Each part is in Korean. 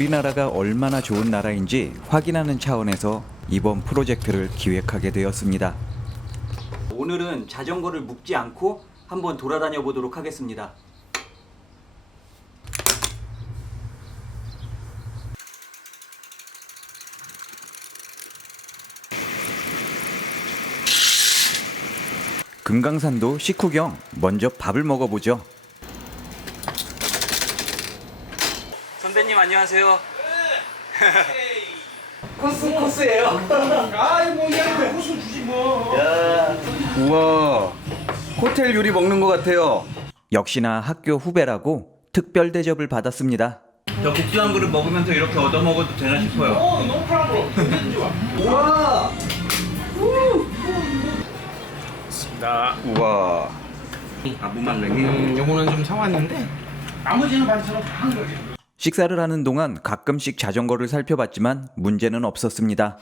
우리나라가 얼마나 좋은 나라인지 확인하는 차원에서 이번 프로젝트를 기획하게 되었습니다. 오늘은 자전거를 묶지 않고 한번 돌아다녀 보도록 하겠습니다. 금강산도 식후경 먼저 밥을 먹어보죠. 선배님 안녕하세요. 코스예요. 아이 뭐 얘한테 호수 주지 뭐. 우와, 호텔 요리 먹는 것 같아요. 역시나 학교 후배라고 특별 대접을 받았습니다. 저 국수 한 그릇 먹으면서 이렇게 얻어 먹어도 되나 싶어요. 너무 편한 거. 굉장히 좋아. 우와. 우와. 아부만랭이. 요거는 좀 사왔는데 나머지는 반찬은 다 한 거지. 식사를 하는 동안 가끔씩 자전거를 살펴봤지만 문제는 없었습니다.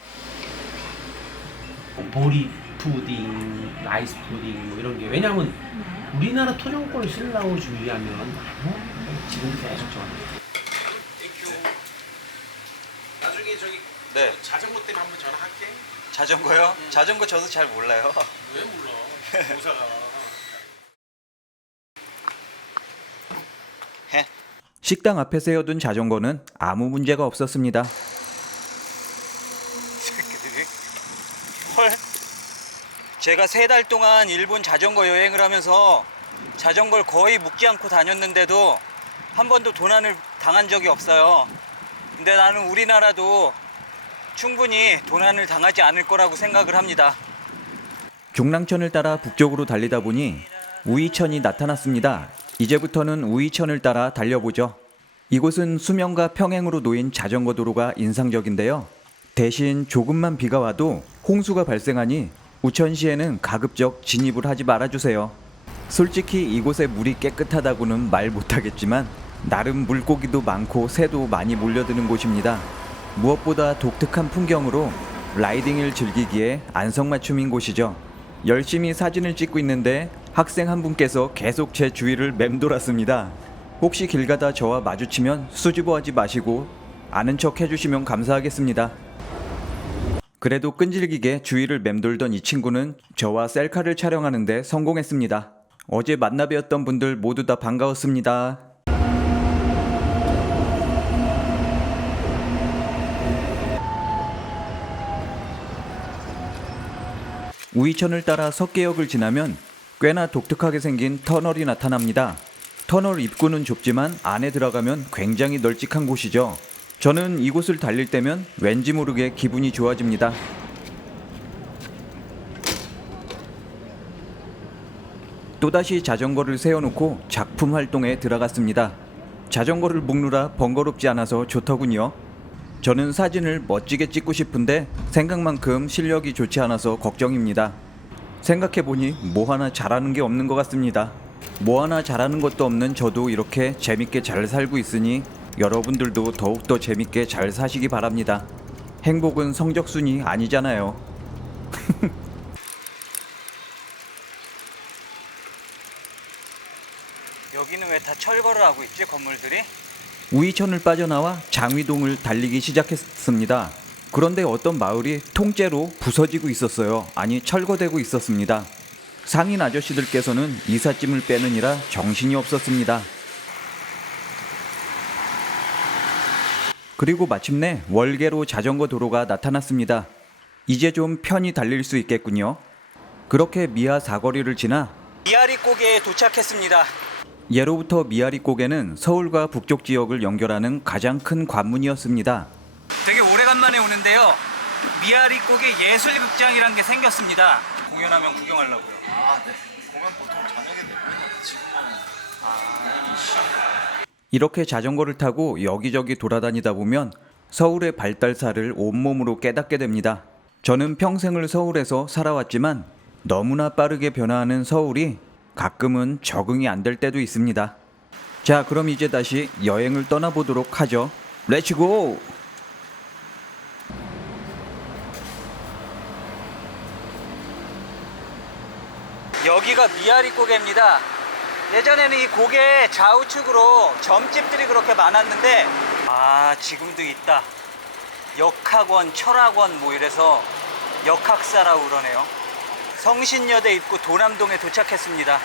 보리 푸딩, 라이스 푸딩 뭐 이런 게 왜냐면 우리나라 토종권을 신라고 주의하면 지금 계속 좋아합니다. 나중에 저기 네. 자전거 때문에 한번 전화할게. 자전거요? 자전거 저도 잘 몰라요. 왜 몰라? 모사가. 식당 앞에 세워둔 자전거는 아무 문제가 없었습니다. 헐, 제가 3달 동안 일본 자전거 여행을 하면서 자전거를 거의 묶지 않고 다녔는데도 한 번도 도난을 당한 적이 없어요. 근데 나는 우리나라도 충분히 도난을 당하지 않을 거라고 생각을 합니다. 중랑천을 따라 북쪽으로 달리다 보니 우이천이 나타났습니다. 이제부터는 우이천을 따라 달려보죠. 이곳은 수명과 평행으로 놓인 자전거 도로가 인상적인데요. 대신 조금만 비가 와도 홍수가 발생하니 우천시에는 가급적 진입을 하지 말아주세요. 솔직히 이곳의 물이 깨끗하다고는 말 못하겠지만 나름 물고기도 많고 새도 많이 몰려드는 곳입니다. 무엇보다 독특한 풍경으로 라이딩을 즐기기에 안성맞춤인 곳이죠. 열심히 사진을 찍고 있는데 학생 한 분께서 계속 제 주위를 맴돌았습니다. 혹시 길 가다 저와 마주치면 수줍어하지 마시고 아는 척 해주시면 감사하겠습니다. 그래도 끈질기게 주위를 맴돌던 이 친구는 저와 셀카를 촬영하는데 성공했습니다. 어제 만나 뵈었던 분들 모두 다 반가웠습니다. 우이천을 따라 석계역을 지나면 꽤나 독특하게 생긴 터널이 나타납니다. 터널 입구는 좁지만 안에 들어가면 굉장히 널찍한 곳이죠. 저는 이곳을 달릴 때면 왠지 모르게 기분이 좋아집니다. 또다시 자전거를 세워놓고 작품 활동에 들어갔습니다. 자전거를 묶느라 번거롭지 않아서 좋더군요. 저는 사진을 멋지게 찍고 싶은데 생각만큼 실력이 좋지 않아서 걱정입니다. 생각해보니 뭐 하나 잘하는 게 없는 것 같습니다. 뭐 하나 잘하는 것도 없는 저도 이렇게 재밌게 잘 살고 있으니 여러분들도 더욱더 재밌게 잘 사시기 바랍니다. 행복은 성적순이 아니잖아요. 여기는 왜 다 철거를 하고 있지, 건물들이? 우이천을 빠져나와 장위동을 달리기 시작했습니다. 그런데 어떤 마을이 통째로 부서지고 있었어요. 아니, 철거되고 있었습니다. 상인 아저씨들께서는 이삿짐을 빼느니라 정신이 없었습니다. 그리고 마침내 월계로 자전거 도로가 나타났습니다. 이제 좀 편히 달릴 수 있겠군요. 그렇게 미아 사거리를 지나 미아리고개에 도착했습니다. 예로부터 미아리고개는 서울과 북쪽 지역을 연결하는 가장 큰 관문이었습니다. 되게 오래간만에 오는데요. 미아리고개 예술극장이란 게 생겼습니다. 공연하면 구경하려고요. 아, 네. 공연 보통 저녁에 내고요. 지금은 이렇게 자전거를 타고 여기저기 돌아다니다 보면 서울의 발달사를 온몸으로 깨닫게 됩니다. 저는 평생을 서울에서 살아왔지만 너무나 빠르게 변화하는 서울이 가끔은 적응이 안 될 때도 있습니다. 자, 그럼 이제 다시 여행을 떠나보도록 하죠. 렛츠고! 여기가 미아리고개입니다. 예전에는 이 고개 좌우측으로 점집들이 그렇게 많았는데 지금도 있다. 역학원, 철학원 뭐 이래서 역학사라고 그러네요. 성신여대 입구 도남동에 도착했습니다.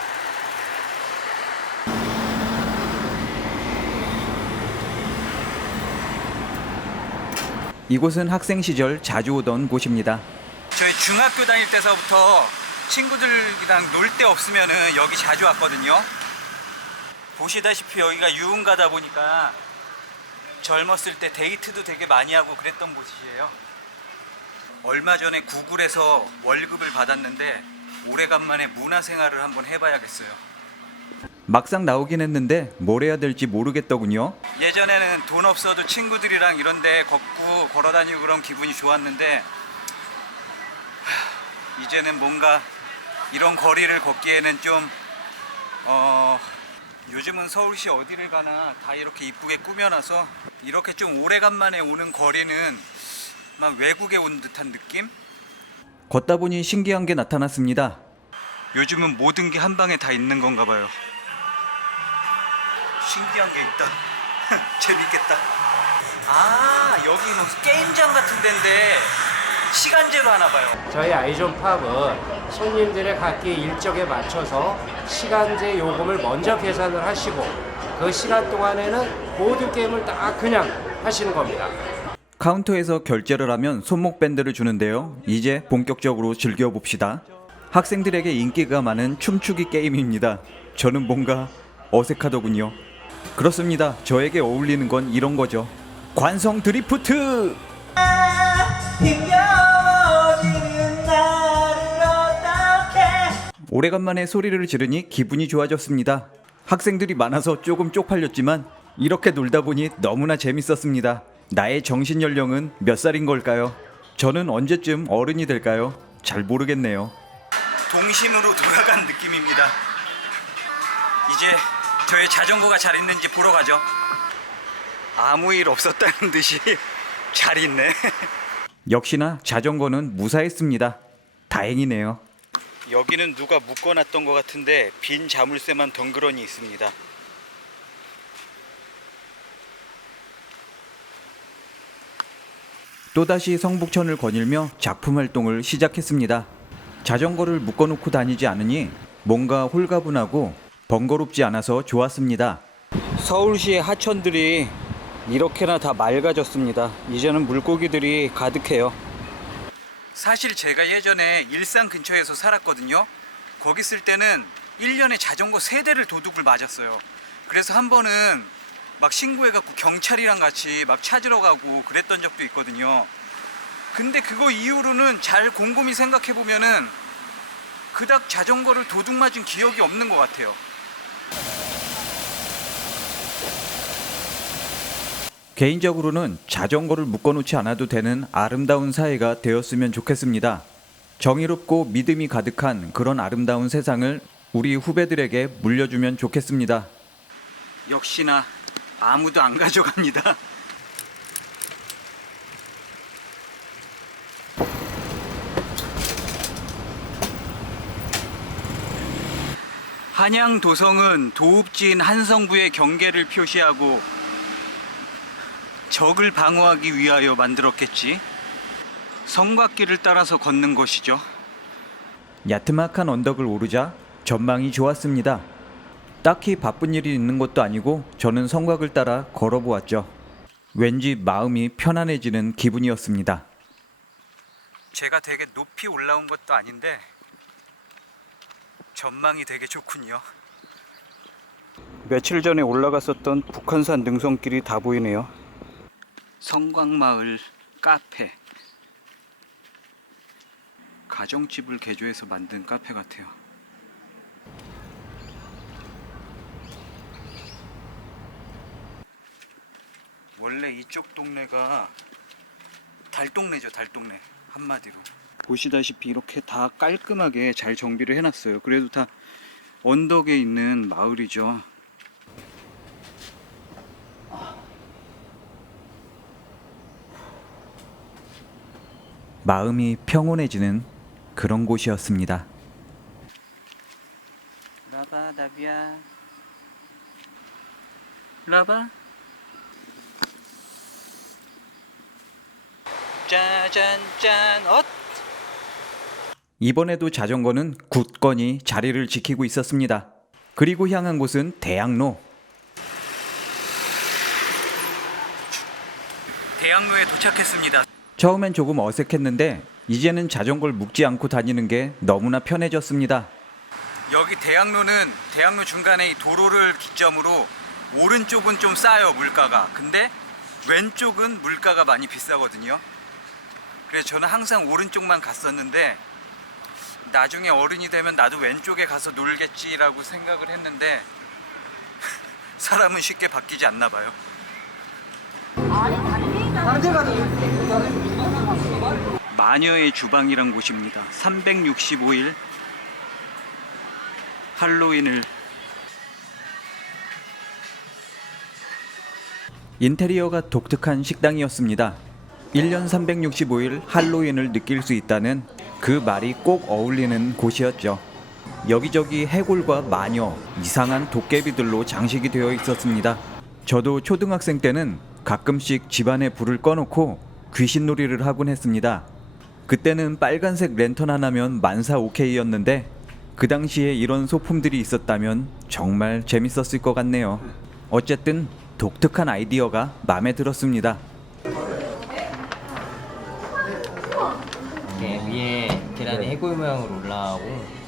이곳은 학생 시절 자주 오던 곳입니다. 저희 중학교 다닐 때서부터 친구들이랑 놀 데 없으면은 여기 자주 왔거든요. 보시다시피 여기가 유흥가다 보니까 젊었을 때 데이트도 되게 많이 하고 그랬던 곳이에요. 얼마 전에 구글에서 월급을 받았는데 오래간만에 문화생활을 한번 해봐야겠어요. 막상 나오긴 했는데 뭘 해야 될지 모르겠더군요. 예전에는 돈 없어도 친구들이랑 이런 데 걷고 걸어다니고 그런 기분이 좋았는데 이제는 뭔가 이런 거리를 걷기에는 좀 요즘은 서울시 어디를 가나 다 이렇게 이쁘게 꾸며놔서 이렇게 좀 오래간만에 오는 거리는 막 외국에 온 듯한 느낌? 걷다 보니 신기한 게 나타났습니다. 요즘은 모든 게 한 방에 다 있는 건가 봐요. 신기한 게 있다. 재밌겠다. 여기 무슨 게임장 같은 데인데 시간제로 하나 봐요. 저희 아이존 팝은 손님들의 각기 일정에 맞춰서 시간제 요금을 먼저 계산을 하시고 그 시간 동안에는 모든 게임을 다 그냥 하시는 겁니다. 카운터에서 결제를 하면 손목 밴드를 주는데요. 이제 본격적으로 즐겨봅시다. 학생들에게 인기가 많은 춤추기 게임입니다. 저는 뭔가 어색하더군요. 그렇습니다. 저에게 어울리는 건 이런 거죠. 관성 드리프트! 오래간만에 소리를 지르니 기분이 좋아졌습니다. 학생들이 많아서 조금 쪽팔렸지만 이렇게 놀다 보니 너무나 재밌었습니다. 나의 정신 연령은 몇 살인 걸까요? 저는 언제쯤 어른이 될까요? 잘 모르겠네요. 동심으로 돌아간 느낌입니다. 이제 저의 자전거가 잘 있는지 보러 가죠. 아무 일 없었다는 듯이 잘 있네. 역시나 자전거는 무사했습니다. 다행이네요. 여기는 누가 묶어놨던 것 같은데 빈 자물쇠만 덩그러니 있습니다. 또다시 성북천을 거닐며 작품 활동을 시작했습니다. 자전거를 묶어놓고 다니지 않으니 뭔가 홀가분하고 번거롭지 않아서 좋았습니다. 서울시의 하천들이 이렇게나 다 맑아졌습니다. 이제는 물고기들이 가득해요. 사실 제가 예전에 일산 근처에서 살았거든요. 거기 있을 때는 1년에 자전거 3대를 도둑을 맞았어요. 그래서 한 번은 막 신고해갖고 경찰이랑 같이 막 찾으러 가고 그랬던 적도 있거든요. 근데 그거 이후로는 잘 곰곰이 생각해보면은 그닥 자전거를 도둑 맞은 기억이 없는 것 같아요. 개인적으로는 자전거를 묶어놓지 않아도 되는 아름다운 사회가 되었으면 좋겠습니다. 정의롭고 믿음이 가득한 그런 아름다운 세상을 우리 후배들에게 물려주면 좋겠습니다. 역시나 아무도 안 가져갑니다. 한양 도성은 도읍지인 한성부의 경계를 표시하고 적을 방어하기 위하여 만들었겠지. 성곽길을 따라서 걷는 것이죠. 야트막한 언덕을 오르자 전망이 좋았습니다. 딱히 바쁜 일이 있는 것도 아니고 저는 성곽을 따라 걸어보았죠. 왠지 마음이 편안해지는 기분이었습니다. 제가 되게 높이 올라온 것도 아닌데 전망이 되게 좋군요. 며칠 전에 올라갔었던 북한산 능선길이 다 보이네요. 성곽마을 카페. 가정집을 개조해서 만든 카페 같아요. 원래 이쪽 동네가 달동네죠, 달동네. 한마디로. 보시다시피 이렇게 다 깔끔하게 잘 정비를 해놨어요. 그래도 다 언덕에 있는 마을이죠. 마음이 평온해지는 그런 곳이었습니다. 라바다비아 라바. 짜잔짠. 이번에도 자전거는 굳건히 자리를 지키고 있었습니다. 그리고 향한 곳은 대학로. 대학로에 도착했습니다. 처음엔 조금 어색했는데 이제는 자전거를 묶지 않고 다니는 게 너무나 편해졌습니다. 여기 대학로는 대학로 중간에 이 도로를 기점으로 오른쪽은 좀 싸요, 물가가. 근데 왼쪽은 물가가 많이 비싸거든요. 그래서 저는 항상 오른쪽만 갔었는데 나중에 어른이 되면 나도 왼쪽에 가서 놀겠지라고 생각을 했는데 사람은 쉽게 바뀌지 않나 봐요. 마녀의 주방이란 곳입니다. 365일 할로윈을. 인테리어가 독특한 식당이었습니다. 1년 365일 할로윈을 느낄 수 있다는 그 말이 꼭 어울리는 곳이었죠. 여기저기 해골과 마녀, 이상한 도깨비들로 장식이 되어 있었습니다. 저도 초등학생 때는 가끔씩 집안에 불을 꺼놓고 귀신놀이를 하곤 했습니다. 그때는 빨간색 랜턴 하나면 만사 오케이였는데 그 당시에 이런 소품들이 있었다면 정말 재밌었을 것 같네요. 어쨌든 독특한 아이디어가 마음에 들었습니다. 이렇게 위에 계란이 해골 모양으로 올라가고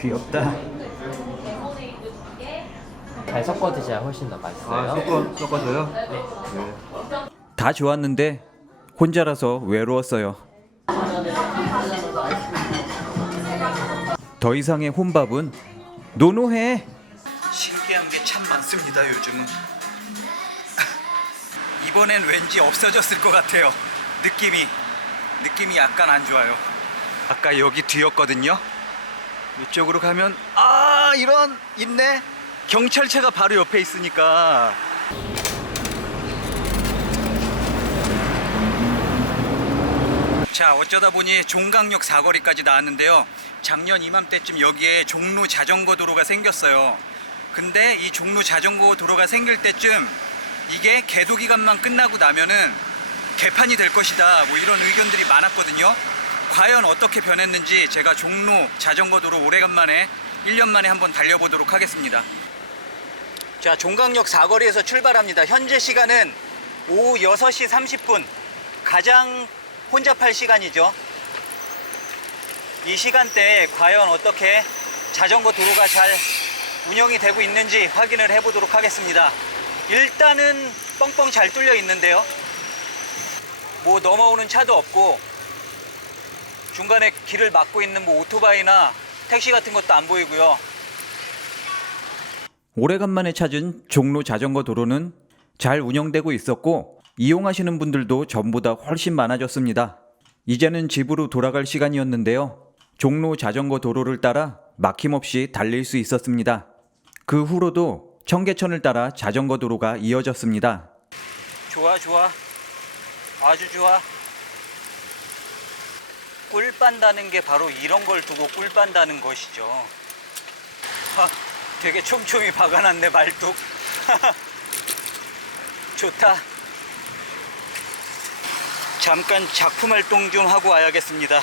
귀엽다. 잘 섞어 드셔야 훨씬 더 맛있어요. 섞어서요? 다 좋았는데 혼자라서 외로웠어요. 더 이상의 혼밥은 노노해. 신기한 게 참 많습니다, 요즘은. 이번엔 왠지 없어졌을 것 같아요. 느낌이 약간 안 좋아요. 아까 여기 뒤였거든요. 이쪽으로 가면 이런 있네. 경찰차가 바로 옆에 있으니까. 자, 어쩌다 보니 종강역 사거리까지 나왔는데요. 작년 이맘때쯤 여기에 종로 자전거 도로가 생겼어요. 근데 이 종로 자전거 도로가 생길 때쯤 이게 개도 기간만 끝나고 나면은 개판이 될 것이다, 뭐 이런 의견들이 많았거든요. 과연 어떻게 변했는지 제가 종로 자전거 도로 오래간만에 1년 만에 한번 달려보도록 하겠습니다. 자, 종강역 사거리에서 출발합니다. 현재 시간은 오후 6시 30분. 가장 혼잡할 시간이죠. 이 시간대에 과연 어떻게 자전거 도로가 잘 운영이 되고 있는지 확인을 해보도록 하겠습니다. 일단은 뻥뻥 잘 뚫려 있는데요. 뭐 넘어오는 차도 없고 중간에 길을 막고 있는 뭐 오토바이나 택시 같은 것도 안 보이고요. 오래간만에 찾은 종로 자전거 도로는 잘 운영되고 있었고 이용하시는 분들도 전보다 훨씬 많아졌습니다. 이제는 집으로 돌아갈 시간이었는데요. 종로 자전거 도로를 따라 막힘없이 달릴 수 있었습니다. 그 후로도 청계천을 따라 자전거 도로가 이어졌습니다. 좋아. 아주 좋아. 꿀 빤다는 게 바로 이런 걸 두고 꿀 빤다는 것이죠. 되게 촘촘히 박아놨네, 말뚝. 좋다. 잠깐 작품 활동 좀 하고 와야겠습니다.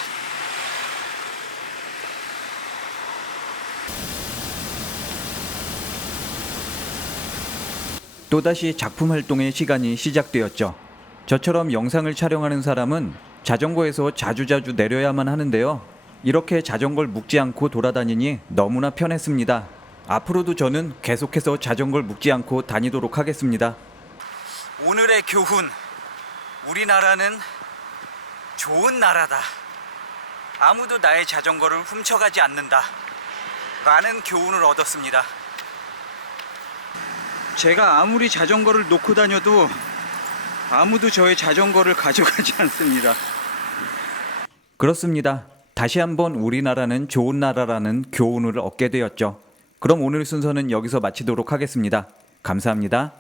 또다시 작품 활동의 시간이 시작되었죠. 저처럼 영상을 촬영하는 사람은 자전거에서 자주자주 내려야만 하는데요. 이렇게 자전거를 묶지 않고 돌아다니니 너무나 편했습니다. 앞으로도 저는 계속해서 자전거를 묶지 않고 다니도록 하겠습니다. 오늘의 교훈. 우리나라는 좋은 나라다. 아무도 나의 자전거를 훔쳐가지 않는다. 라는 교훈을 얻었습니다. 제가 아무리 자전거를 놓고 다녀도 아무도 저의 자전거를 가져가지 않습니다. 그렇습니다. 다시 한번 우리나라는 좋은 나라라는 교훈을 얻게 되었죠. 그럼 오늘 순서는 여기서 마치도록 하겠습니다. 감사합니다.